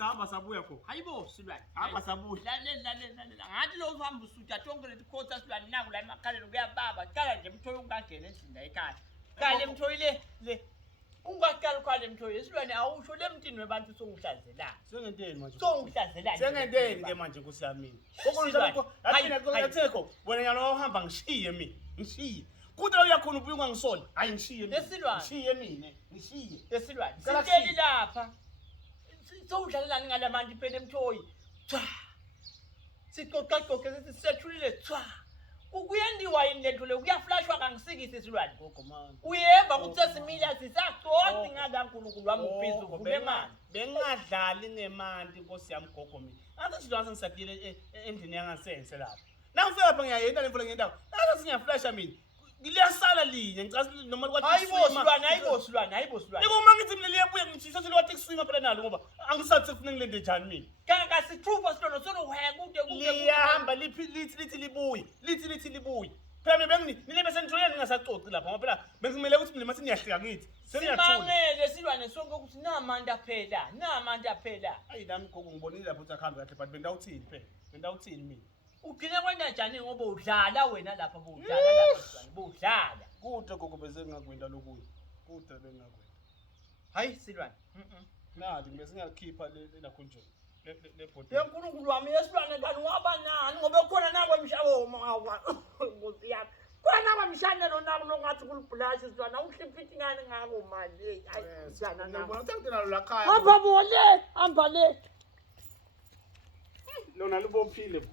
sahamba sabuya Gogo. Hayibo silwane. Hamba sabuya. Lalela. Ngathi lo uhamba usuta tonke letikhosi silwane naku la emakhaleni kuyababa. Cala nje mthoyi ungangena endlini ekhaya. Kale mthoyi le. Ungaqala kwale mthoyi isilwane awusho lemntini webantu songihlazela. Sengenteni manje? Songihlazela. Sengenteni ke manje Nkosi yami? Gogo njalo atheko wena nyalo uhamba ngishiye mina. Ngishiye. Kude uyakhona ubuye ungangisoli. Hayi ngishiye mina. Ngishiye mina. Ngishiye. Esilwane. Siteli lapha. Sowudlalelani ngalamanti phela emthoyi. Cha. Siqoqaqoqe sisethulile cha. Kuyendiwa yini lento le kuyaflashwa kangisikisi isilwane Gogo man. Uyeva ukuthi sesimila sisaqoqi ngakaNkulunkulu wami ubhizi uvule manje. Bengadlali ngemanti Nkosi yami Gogo mina. Ngathi sidlala sengisakile endlini yangasense lapha. Nangifika lapha ngiyayenda lemfula ngendawo. Ngathi singiyaflasha mina. Ngiliyasala linye ngicela noma kwathi hayibo silwane. Ngikuma ngithi mina liyabuya ngithisa selwathi kusima phela nalo ngoba angisathi kufuna ngilende njani mina. Kanga sithupa silwane sonohaya kude liyahamba lithi libuye. Phela mina bese nithoyeni ngingasacoci lapha ngoba phela bengimele ukuthi mina mase niyahlika ngithi. Simangele silwane sonke ukuthi namanda phela. Hayi nami Gogo ngibonile lapho ukuthi akuhambe kahle but bendawuthini mina. Ugcina kwenda njani ngoba udlala wena lapha budlala. Kude Gogo bese ngingagwinda lokuya. Kude bengakwenda. Hayi silwane. Nadi bese ngiyakhipha le khonjolo. Le bhodi. YeNkulunkulu wami yesilwane kanti waba nani ngoba khona nakwemshawo Nkosi yami. Khona kwamshanelo nako nongathi kulibhlashi silwane awuhliphithi ngani ngako manje. Hayi silwane nami. Ngibona ukuthi ngidela la khaya. Hamba le. Lona lubophile.